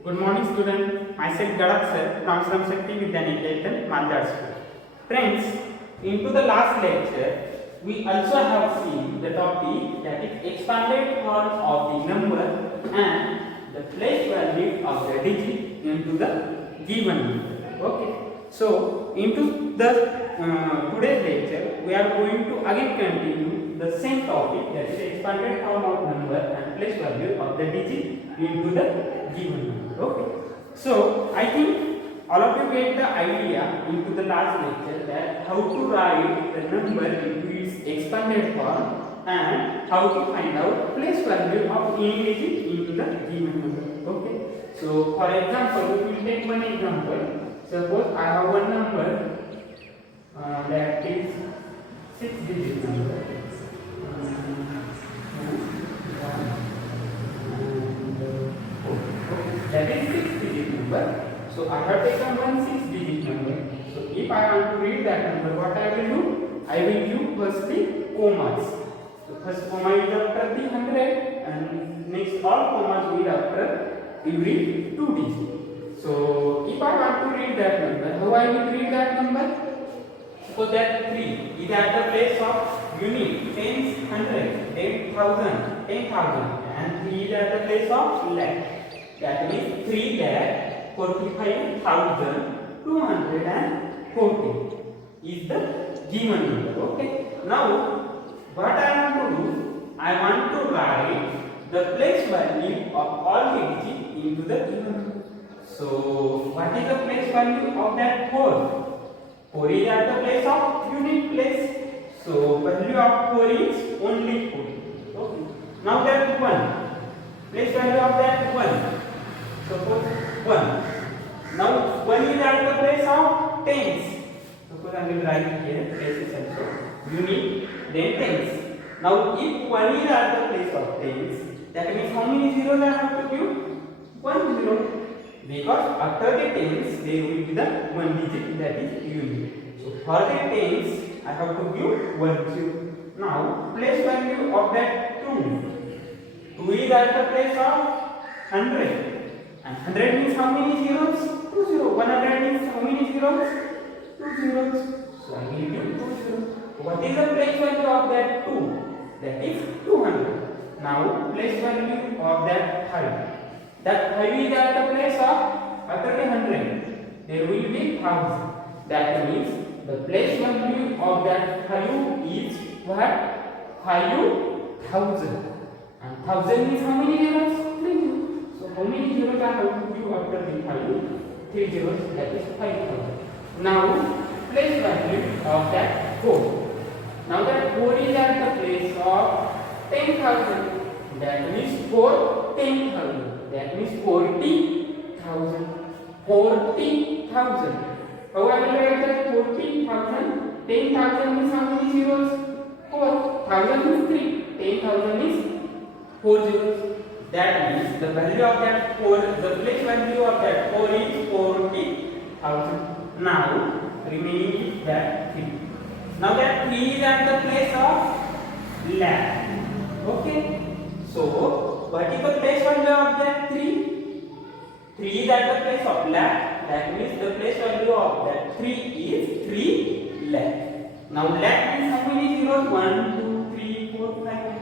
Good morning, student. Myself Gadak sir from Shram Shakti Vidyaniketan, Mandar School. Friends, into the last lecture, we also have seen the topic that is expanded form of the number and the place value of the digit into the given number. Okay. So, into the today's lecture, we are going to again continue the same topic, that is expanded form of number and place value of the digit into the given number. Okay. So, I think all of you get the idea into the last lecture that how to write the number into its expanded form and how to find out place value of any digit into the given number. Okay. So, for example, we will take one example. Suppose I have one number that is 6-digit number. That is 6-digit number. So I have taken one 6-digit number. So if I want to read that number, what I will do? I will use first the commas. So first comma is after the 100 and next all commas will after every 2 digits. So if I want to read that number, how I will read that number? Suppose that 3 is at the place of unit, tens, 100, 10,000, 10,000, and 3 is at the place of lakh. That means 3 lakh 45,240 is the given number. Okay. Now, what I want to do? I want to write the place value of all the digits into the given number. So, what is the place value of that 4? 4 is at the place of unit place. So, value of 4 is only 4. Okay. Now that 1. Place value of that 1. Suppose 1. Now 1 is at the place of tens. Suppose I will write here places also. Unit, then tens. Now if 1 is at the place of tens, that means how many zeros I have to give? 1 0. Because after the tens, there will be the 1 digit, that is unit. So for the tens, I have to give 1 0. Now place value of that 2. 2 is at the place of 100. And 100 means how many zeros? 2 zeros. 100 means how many zeros? 2 zeros. So I will give 2 zeros. What is the place value of that 2? That is 200. Now place value of that 5. That 5 is at the place of after the 100. There will be 1000. That means the place value of that 5 is what? 5,000. And 1000 means how many zeros? 3 zeros. So how many zeros I have to give after the 5? 3 zeros, that is 5,000. Now place value of that 4. Now that 4 is at the place of 10,000. That means 4 10,000. That means 40,000. 40,000. How I will write that 40,000? 10,000 means how many zeros? 4. 1,000 is 3. 10,000 is 4 zeros. That means the value of that 4, the place value of that 4 is 40,000. Now remaining is that 3. Now that 3 is at the place of lakh. Okay. So what is the place value of that 3? 3 is at the place of lakh. That means the place value of that 3 is 3 lakh. Now lakh means how many zeros? 1, 2, 3, 4, 5.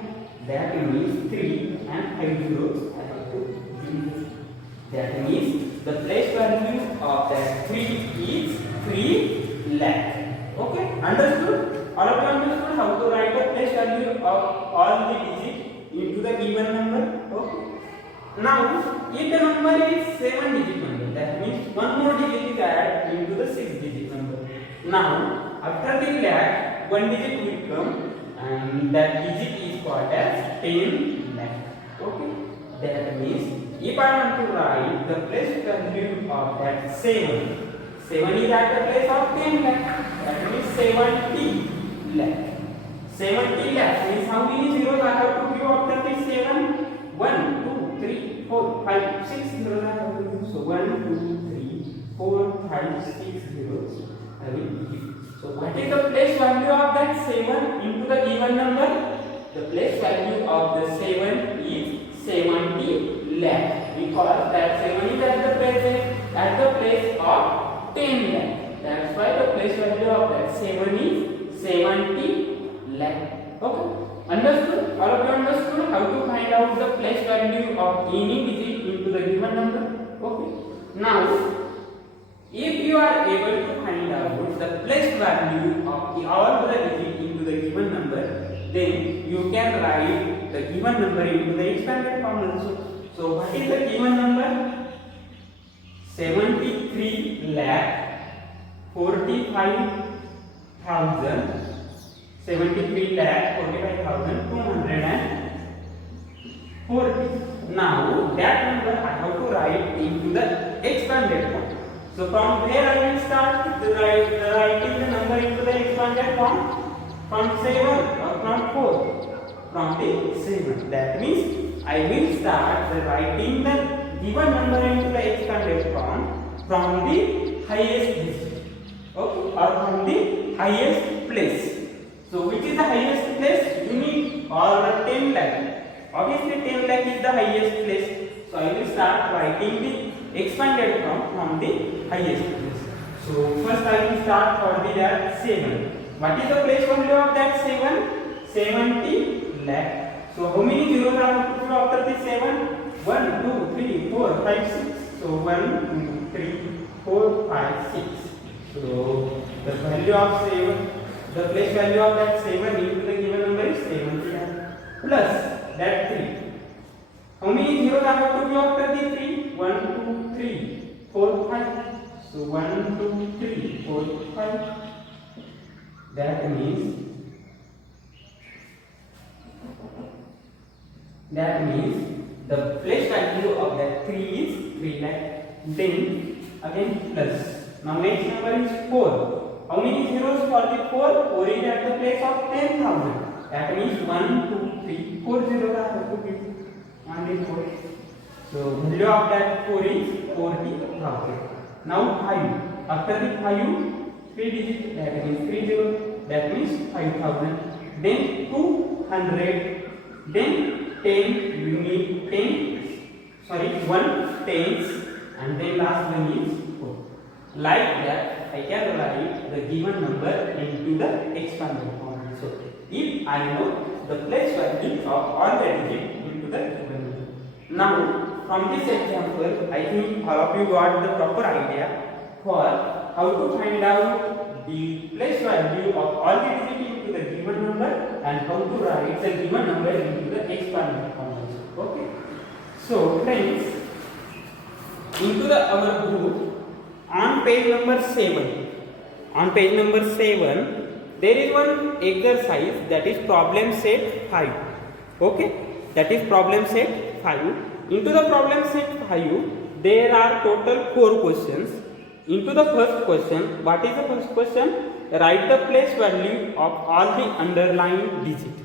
That means 3 and 5 zeros I have to use. That means the place value of that 3 is 3 lakh. Okay, understood? All of you understood how to write the place value of all the digits into the given number? Okay. Now, if the number is 7-digit number, that means one more digit is added into the 6-digit number. Now, after the lakh, one digit will come, and that digit is called as 10 lakh. Okay. That means if I want to write the place value of that 7, 7 is at the place of 10 lakh. That means 70 lakh. 70 lakh means how many zeros I have to give after this 7? 1, 2, 3, 4, 5, 6 zeros I have to give. So 1, 2, 3, 4, 5, 6 zeros I will give. So what is the place value of that 7 into the given number? The place value of the 7 is 70 lakh, because that 7 is 10 lakh. That's why the place value of that 7 is 70 lakh. Okay, understood? All of you understood how to find out the place value of any digit into the given number? Okay, now if you are able to find out the place value of all the digit into the given number, then you can write the given number into the expanded form also. So what is the given number? 73 lakh 45,000 73 lakh 45,240. Now that number I have to write into the expanded form. So from where I will start writing the number into the expanded form? From 7 or from 4? From the 7. That means I will start writing the given number into the expanded form from the highest digit, okay, or from the highest place. So which is the highest place? Unit or 10 lakh? Obviously 10 lakh is the highest place. So I will start writing the expanded form from the highest place. So first I will start for the 7. What is the place value of that 7? 70 lakh. So how many zeros are after the 7? 1, 2, 3, 4, 5, 6. So 1, 2, 3, 4, 5, 6. So the value of 7, the place value of that 7 into the given number is 70 plus that 3. How many zeros are to be after the 3? 1, 2, 3, 4, 5. So 1, 2, 3, 4, 5. That means the place value of that 3 is 3 lakh. Then again plus. Now next number is 4. How many zeros for the 4? 4 is at the place of 10,000. That means 1, 2, 3, 4 zeros are to be on the 4. So value of that 4 is 40,000. Now 5. After the 5, 3 digits. That means 3 zeros. That means 5,000. Then 200. Then 10 unit 10. Sorry, 1 tens, and then last one is 4. Like that, I can write the given number into the expanded form. So if I know the place value of all the digits into the given number. Now from this example, I think all of you got the proper idea for how to find out the place value of all the digits into the given number and how to write the given number into the expanded form. Okay. So friends, into our group on page number 7. On page number 7, there is one exercise, that is problem set 5. Okay, that is problem set 5. Into the problem set 5, there are total 4 questions. Into the first question, what is the first question? Write the place value of all the underlying digits.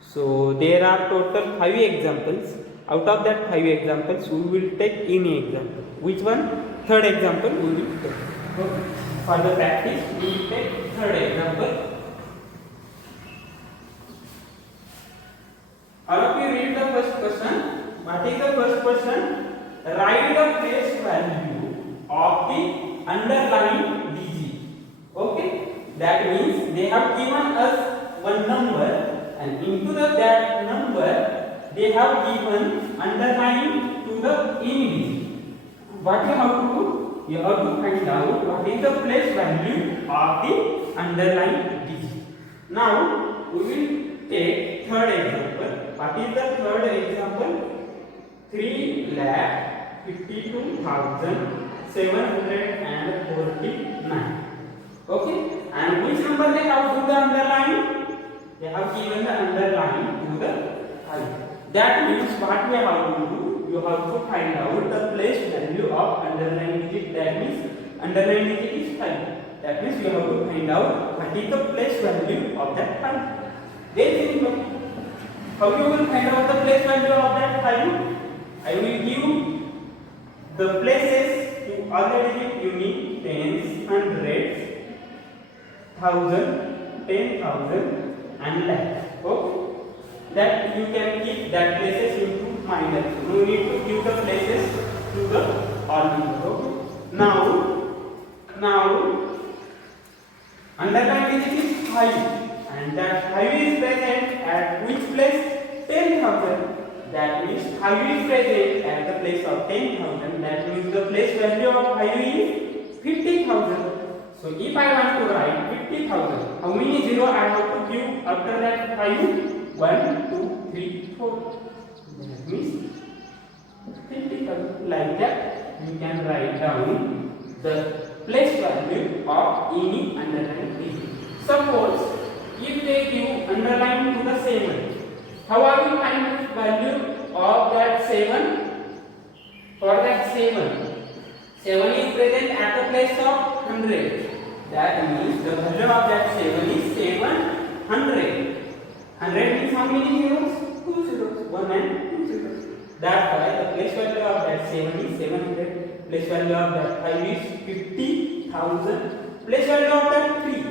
So there are total 5 examples. Out of that 5 examples, we will take any example. Which one? Third example we will take. Okay. For the practice, we will take third example. All of you read the first question. What is the first question? Write the place value of the underlying digit. Okay. That means they have given us one number, and into that number they have given underlying to the any digit. What you have to do? You have to find out what is the place value of the underlying digit. Now we will take third example. What is the third example? 3,52,749. Okay, and which number they have to the underline? They have given the underline to the 5. That means what we have to do? You have to find out the place value of underlying digit. That means underlying digit is 5. That means you have to find out what is the place value of that 5. Very simple. How you will find out the place value of that 5? I will give the places to all the digit. You need tens, hundreds, 1,000, 10,000 and lakh. Okay, that you can keep that places into minus. No need to give the places to the all number. Okay. Now Now underlying digit is 5 and that 5 is present at which place? 10,000. That means 5 is present at the place of 10,000. That means the place value of 5 is 50,000. So if I want to write 50,000, how many zero I have to give after that 5? 1, 2, 3, 4. That means 50,000. Like that, you can write down the place value of any underlying digit. Suppose if they give underline to the 7, how are we find the value of that 7? For that 7, 7 is present at the place of 100. That means the value of that 7 is 700. 100 means how many zeros? 2 zeros. 1 and 2 zeros. That's why the place value of that 7 is 700. Place value of that 5 is 50,000. Place value of that 3.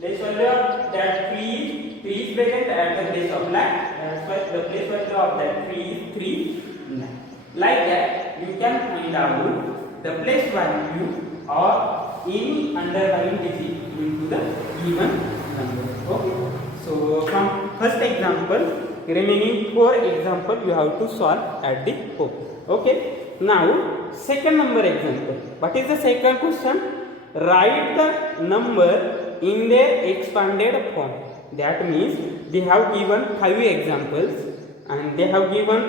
Place value of that 3 is present at the place of lakh. That's why the place value of that 3 is 3 lakh. Like that, you can find out the place value of any underlying digit into the given number. Okay. So from first example, remaining 4 example you have to solve at the home. Okay. Now second number example. What is the second question? Write the number in their expanded form. That means they have given 5 examples and they have given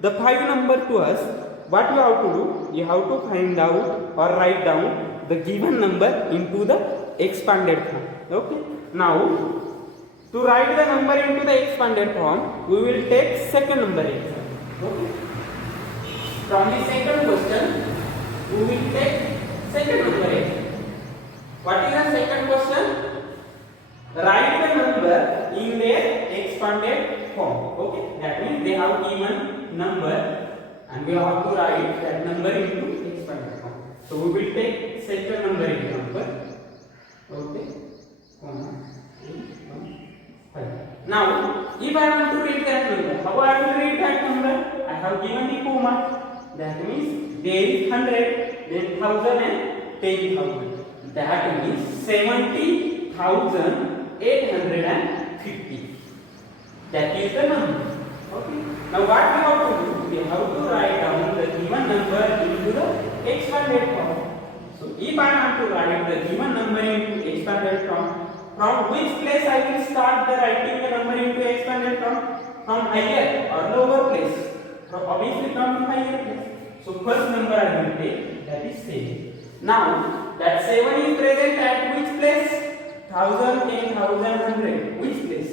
the 5 number to us. What you have to do? You have to find out or write down the given number into the expanded form. Okay. Now to write the number into the expanded form, we will take second number example. Okay. From the second question, we will take second number example. What is the second question? Write the number in their expanded form. Okay. That means they have given number and we have to write that number into expanded form. So we will take second number example. Okay. 5. Now, if I want to read that number, how I will read that number? I have given the comma. That means there is 100, then 1000 and 10,000. That means 70,850. That is the number. Okay. Now what we have to do? We have to write down the given number into the expanded form. So if I want to write the given number into expanded form, from which place I will start the writing the number into expanded form? From higher or lower place? Obviously from the higher place. So first number I will take, that is 7. Now that 7 is present at which place? 1000, 10,000, 100. Which place?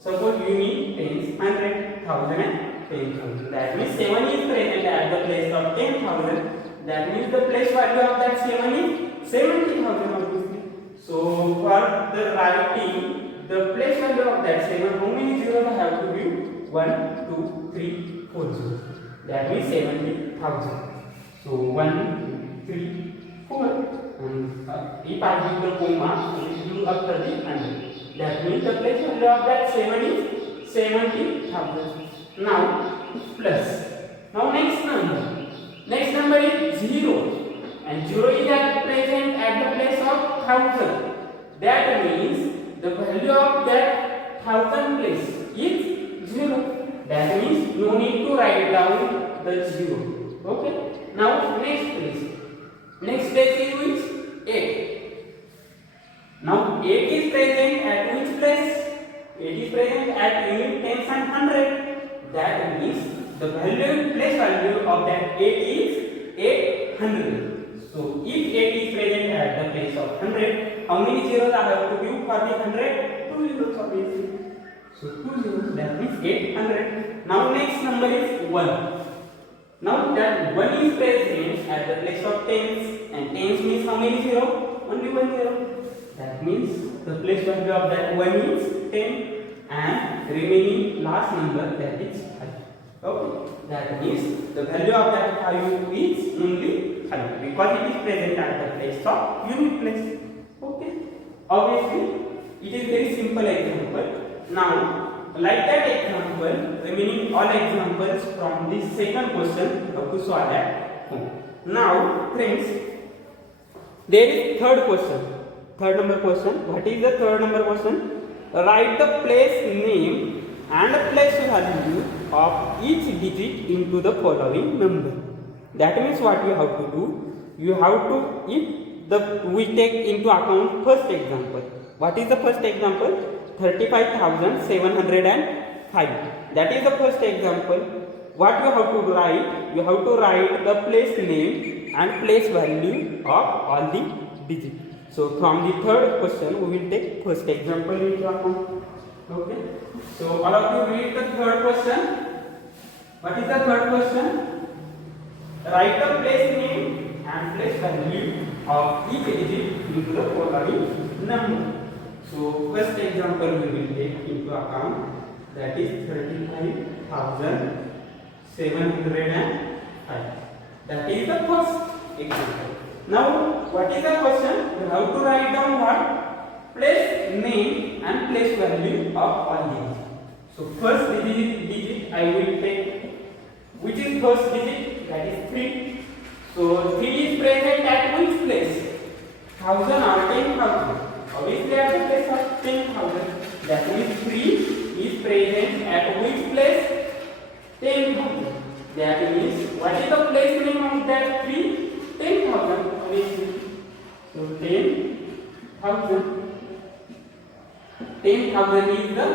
Suppose you need 10, 100, 1000 and 10,000. That means 7 is present at the place of 10,000. That means the place value of that 7 is 70,000 obviously. So for the writing the place value of that 7, how many zeros I have to give? 1, 2, 3, 4 zeros. That means 70,000. So 1, 2, 3, 4. And if I give the comma, it is due after the 100. That means the place value of that 7 is 70,000. Now plus. Now next number. Next number is 0. And 0 is present at the place of 1000. That means the value of that 1000 place is 0. That means no need to write down the 0. Okay. Now next place. Next place is which? 8. Now 8 is present at which place? 8 is present at unit tens and 100. That means the place value of that 8 is 800. So if 8 is present at the place of 100, how many zeros I have to give for the 100? 2 zeros obviously. So 2 zeros, that means 800. Now next number is 1. Now that 1 is present at the place of tens, and tens means how many zero? Only 1 zero. That means the place value of that 1 is 10 and remaining last number, that is 5. Okay. That means the value of that 5 is only 5 because it is present at the place of unit place. Okay. Obviously, it is very simple example. Now, like that example, remaining all examples from this second question, you have to solve at home. Now, friends, There is third question. Third number question. What is the third number question? Write the place name and place value of each digit into the following number. That means what you have to do? You have to, we take into account first example. What is the first example? 35,705. That is the first example. What you have to write? You have to write the place name and place value of all the digits. So from the third question, we will take first example into account. Okay. So all of you read the third question. What is the third question? Write the place name and place value of each digit into the following number. So first example we will take into account, that is 35,705. That is the first example. Now what is the question? You have to write down what? Place name and place value of all digits. So first digit I will take, which is first digit, that is 3. So 3 is present at which place? 1000 or 10,000. Obviously at the place of 10,000. That means 3 is present at which place? 10,000. That means what is the place name of that 3? 10,000. Obviously. So 10,000. 10,000 is the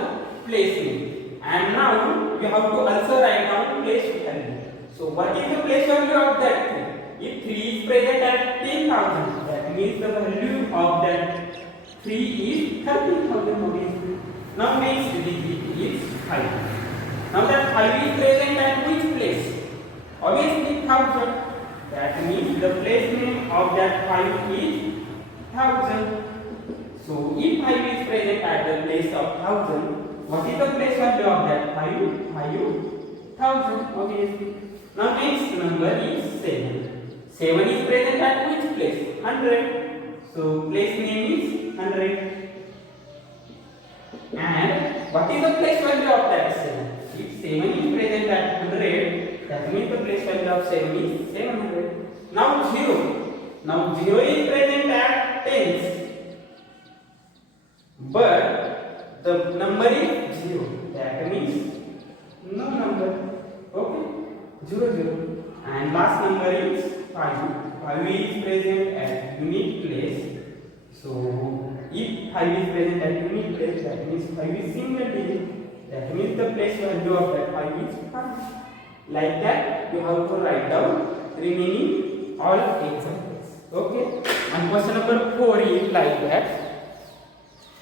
place name. And now you have to also write down place value. So what is the place value of that 3? If 3 is present at 10,000, that means the value of that 3 is 30,000 obviously. Now next digit is 5. Now that 5 is present at which place? Obviously 1000. That means the place name of that 5 is 1000. So if 5 is present at the place of 1000, what is the place value of that 5? 5,000 obviously. Now next number is 7. 7 is present at which place? 100. So place name is 100. And what is the place value of that 7? If 7 is present at 100, that means the place value of 7 is 700. Now 0. Now 0 is present at tens. But the number is 0. That means no number. Okay. 0, 0. And last number is 5. 5 is present at unique place. So if 5 is present at unique place, that means 5 is single digit. That means the place value of that 5 is 5. Like that, you have to write down remaining all examples. Okay. And question number 4 is like that.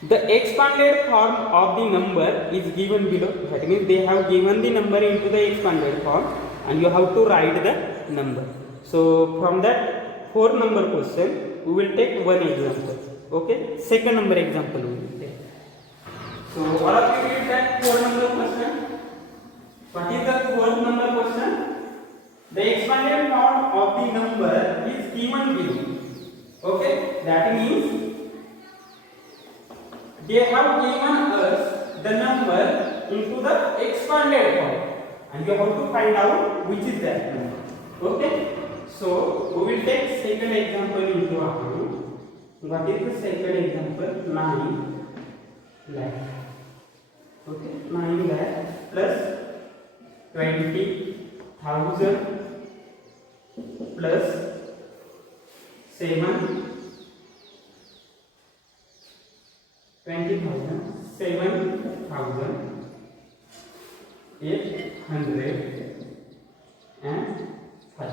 The expanded form of the number is given below. That means they have given the number into the expanded form, and you have to write the number. So from that 4 number question, we will take one example. Okay. Second number example we will take. So all of you read that 4 number question. What is the 4th number question? The expanded form of the number is given below. Okay. That means they have given us the number into the expanded form, and you have to find out which is that number. Okay. So we will take second example into account. What is the second example? 9 lakh. Okay. 9 lakh plus 20,000 plus 7,800 and 5.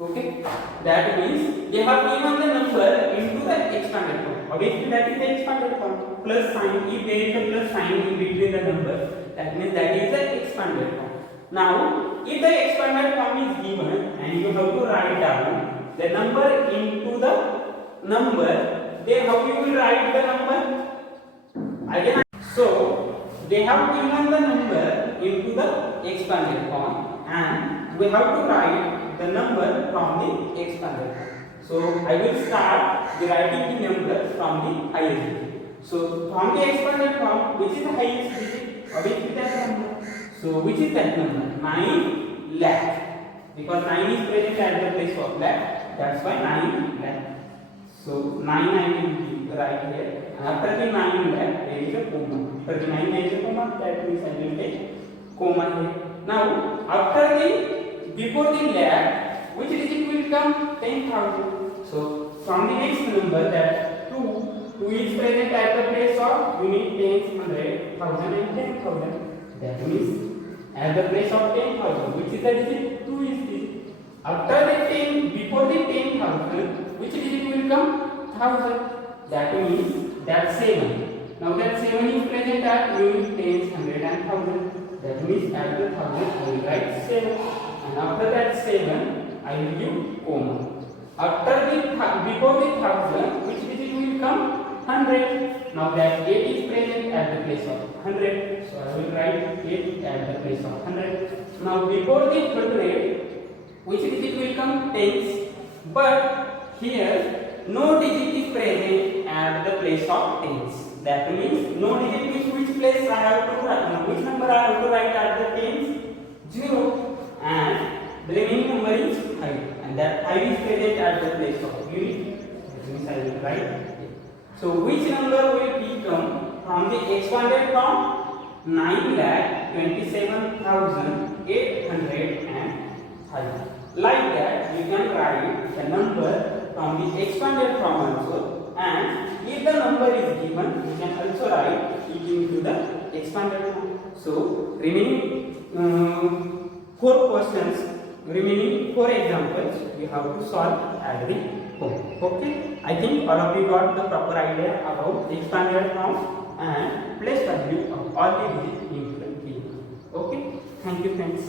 Okay. That means they have given the number into the expanded form. Obviously that is the expanded form. Plus sign, if there is a plus sign in between the number, that means that is the expanded form. Now if the expanded form is given and you have to write down the number into the number, then how you will write the number? Again, so they have given the number into the expanded form, and we have to write the number from the expanded form. So I will start writing the number from the highest digit. So from the expanded form, which is the highest digit? Obviously that number. So which is that number? 9 lakh. Because 9 is present at the place of lakh. That's why 9 lakh. So 9 I will be right here. After the 9 there is a comma. After the 9 there is a comma. That means I will take comma here. Now after the before the lakh, which digit will come? 10,000. So from the next number that 2 is present at the place of unit, tens, 100, 1000 and 10,000. That means at the place of 10,000, which is the digit? 2 is this. After the 10, before the 10,000, which digit will come? 1000. That means that 7. Now that 7 is present at unit, tens, 100 and 1000. That means at the 1000 I will write 7. And after that 7, I will give comma. After the before the 1000, which digit will come? 100. Now that 8 is present at the place of 100. So I will write 8 at the place of 100. Now before the 100, which digit will come? Tens. But here no digit is present at the place of tens. That means no digit which place I have to write. Now which number I have to write at the tens? 0. And the remaining number is 5. And that 5 is present at the place of unit. That means I will write. So which number will become from the expanded from 9,27,805. Like that, you can write the number from the expanded form also, and if the number is given, you can also write it into the expanded form. So remaining 4 questions, remaining 4 examples, you have to solve at the home. Okay, I think all of you got the proper idea about expanded form and place value of all the digits into the key. Okay, thank you friends.